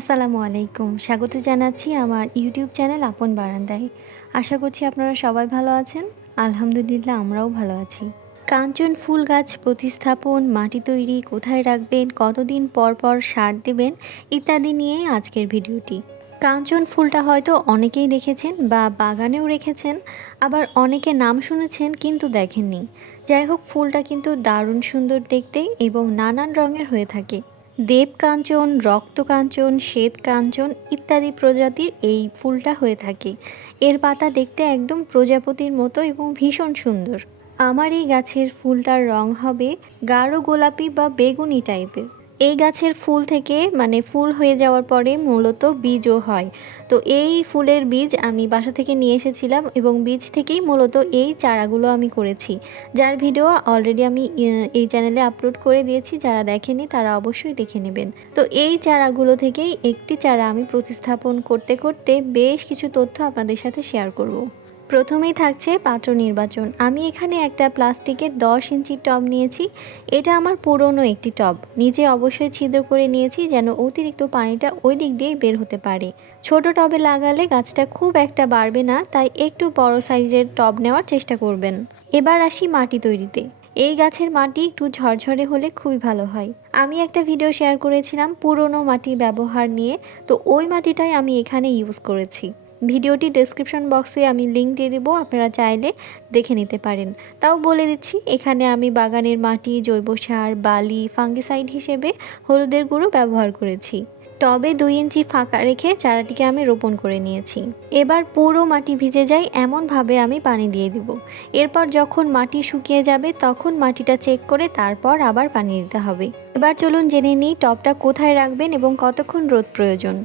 আসসালামু আলাইকুম। স্বাগত জানাচ্ছি আমার ইউটিউব চ্যানেল আপন বারান্দায়। আশা করছি আপনারা সবাই ভালো আছেন। আলহামদুলিল্লাহ আমরাও ভালো আছি। কাঞ্চন ফুল গাছ প্রতিস্থাপন, মাটি তৈরি, কোথায় রাখবেন, কতদিন পর পর সার দেবেন ইত্যাদি নিয়ে আজকের ভিডিওটি। কাঞ্চন ফুলটা হয়তো অনেকেই দেখেছেন বা বাগানেও রেখেছেন, আবার অনেকে নাম শুনেছেন কিন্তু দেখেননি। যাই হোক, ফুলটা কিন্তু দারুণ সুন্দর দেখতে এবং নানান রঙের হয়ে থাকে। দেব কাঞ্চন রক্ত কাঞ্চন শ্বেত কাঞ্চন ইত্যাদি প্রজাতির এই ফুলটা হয়ে থাকে। এর পাতা দেখতে একদম প্রজাপতির মতো এবং ভীষণ সুন্দর। আমার এই গাছের ফুলটার রং হবে গাঢ় গোলাপি বা বেগুনি টাইপের এই গাছের ফুল থেকে মানে ফুল হয়ে যাওয়ার পরে মূলত বীজও হয়। তো এই ফুলের বীজ আমি বাসা থেকে নিয়ে এসেছিলাম এবং বীজ থেকেই মূলত এই চারাগুলো আমি করেছি। যার ভিডিও অলরেডি আমি এই চ্যানেলে আপলোড করে দিয়েছি, যারা দেখেনি তারা অবশ্যই দেখে নেবেন। তো এই চারাগুলো থেকেই একটি চারা আমি প্রতিস্থাপন করতে করতে বেশ কিছু তথ্য আপনাদের সাথে শেয়ার করব। প্রথমেই থাকছে পাত্র নির্বাচন। আমি এখানে একটা প্লাস্টিকের দশ ইঞ্চির টব নিয়েছি। এটা আমার পুরনো একটি টব। নিচে অবশ্যই ছিদ্র করে নিয়েছি যেন অতিরিক্ত পানিটা ওই দিক দিয়ে বের হতে পারে। ছোট টবে লাগালে গাছটা খুব একটা বাড়বে না, তাই একটু বড় সাইজের টব নেওয়ার চেষ্টা করবেন। এবার আসি মাটি তৈরিতে। এই গাছের মাটি একটু ঝরঝরে হলে খুবই ভালো হয়। আমি একটা ভিডিও শেয়ার করেছিলাম পুরনো মাটি ব্যবহার নিয়ে। তো ওই মাটিটাই আমি এখানে ইউজ করেছি। ভিডিওটি ডেসক্রিপশন বক্সে আমি লিঙ্ক দিয়ে দেবো, আপনারা চাইলে দেখে নিতে পারেন। তাও বলে দিচ্ছি, এখানে আমি বাগানের মাটি, জৈব সার, বালি ফাঙ্গিসাইড হিসেবে হলুদের গুঁড়ো ব্যবহার করেছি। টবে দুই ইঞ্চি ফাঁকা রেখে চারাটিকে আমি রোপণ করে নিয়েছি। এবার পুরো মাটি ভিজে যায়, এমনভাবে আমি পানি দিয়ে দিব। এরপর যখন মাটি শুকিয়ে যাবে, তখন মাটিটা চেক করে তারপর আবার পানি দিতে হবে। এবার চলুন জেনে নিই টবটা কোথায় রাখবেন এবং কতক্ষণ রোদ প্রয়োজন।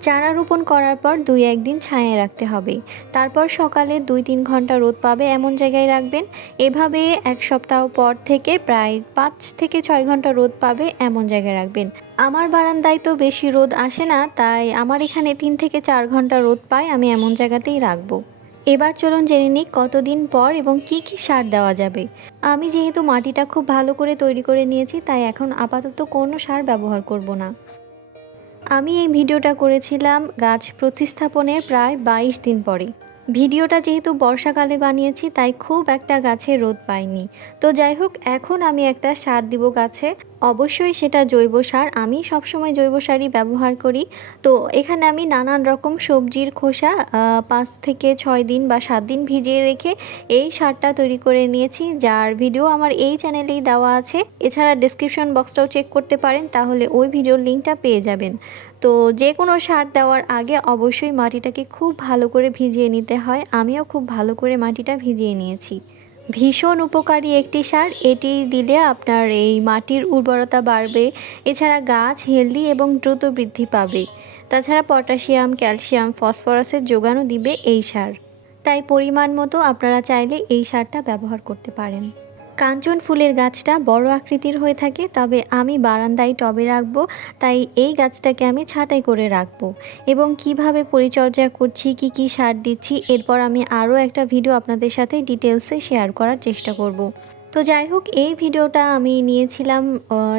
চারা রোপণ করার পর দুই একদিন ছায়ায় রাখতে হবে। তারপর সকালে দুই তিন ঘণ্টা রোদ পাবে এমন জায়গায় রাখবেন। এভাবে এক সপ্তাহ পর থেকে প্রায় পাঁচ থেকে ছয় ঘণ্টা রোদ পাবে এমন জায়গায় রাখবেন। আমার বারান্দায় তো বেশি রোদ আসে না, তাই আমার এখানে তিন থেকে চার ঘণ্টা রোদ পায়, আমি এমন জায়গাতেই রাখব। এবার চলুন জেনে নিই কতদিন পর এবং কি কি সার দেওয়া যাবে। আমি যেহেতু মাটিটা খুব ভালো করে তৈরি করে নিয়েছি, তাই এখন আপাতত কোনো সার ব্যবহার করব না। আমি এই ভিডিওটা করেছিলাম গাছ প্রতিস্থাপনের প্রায় বাইশ দিন পরে ভিডিওটা যেহেতু বর্ষাকালে বানিয়েছি, তাই খুব একটা গাছে রোদ পাইনি। তো যাই হোক, এখন আমি একটা সার দিব গাছে। অবশ্যই সেটা জৈব সার। আমি সবসময় জৈব সারই ব্যবহার করি। তো এখানে আমি নানান রকম সবজির খোসা পাঁচ থেকে ছয় দিন বা সাত দিন ভিজিয়ে রেখে এই সারটা তৈরি করে নিয়েছি। যার ভিডিও আমার এই চ্যানেলেই দেওয়া আছে। এছাড়া ডিসক্রিপশন বক্সটাও চেক করতে পারেন, তাহলে ওই ভিডিওর লিঙ্কটা পেয়ে যাবেন। তো যে কোনো সার দেওয়ার আগে অবশ্যই মাটিটাকে খুব ভালো করে ভিজিয়ে নিতে হয়। আমিও খুব ভালো করে মাটিটা ভিজিয়ে নিয়েছি। ভীষণ উপকারী একটি সার। এটি দিলে আপনার এই মাটির উর্বরতা বাড়বে। এছাড়া গাছ হেলদি এবং দ্রুত বৃদ্ধি পাবে। তাছাড়া পটাশিয়াম, ক্যালসিয়াম, ফসফরাসের যোগানও দিবে এই সার। তাই পরিমাণ মতো আপনারা চাইলে এই সারটা ব্যবহার করতে পারেন। কাঞ্চন ফুলের গাছটা বড় আকৃতির হয়ে থাকে, তবে আমি বারান্দায় টবে রাখব, তাই এই গাছটাকে আমি ছাঁটাই করে রাখব। এবং কীভাবে পরিচর্যা করছি, কি কি সার দিচ্ছি, এরপর আমি আরও একটা ভিডিও আপনাদের সাথে ডিটেলসে শেয়ার করার চেষ্টা করব। তো যাই হোক, এই ভিডিওটা আমি নিয়েছিলাম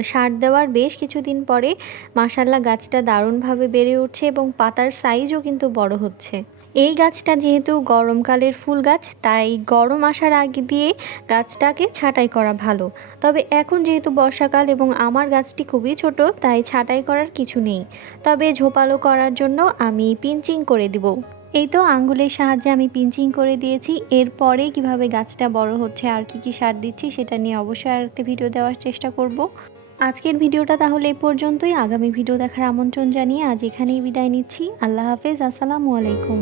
সার দেওয়ার বেশ কিছুদিন পরে। মাসাল্লাহ গাছটা দারুণভাবে বেড়ে উঠছে এবং পাতার সাইজও কিন্তু বড় হচ্ছে। এই গাছটা যেহেতু গরমকালের ফুল গাছ, তাই গরম আসার আগে দিয়ে গাছটাকে ছাঁটাই করা ভালো। তবে এখন যেহেতু বর্ষাকাল এবং আমার গাছটি খুবই ছোট, তাই ছাঁটাই করার কিছু নেই। তবে ঝোপালো করার জন্য আমি পিঞ্চিং করে দিব। এই তো আঙ্গুলের সাহায্যে আমি পিঞ্চিং করে দিয়েছি। এরপরে কীভাবে গাছটা বড় হচ্ছে, আর কি কি সার দিচ্ছি, সেটা নিয়ে অবশ্যই আর একটা ভিডিও দেওয়ার চেষ্টা করব। আজকের ভিডিওটা তাহলে এ পর্যন্তই। আগামী ভিডিও দেখার আমন্ত্রণ জানিয়ে আজ এখানেই বিদায় নিচ্ছি। আল্লাহ হাফেজ। আসসালামু আলাইকুম।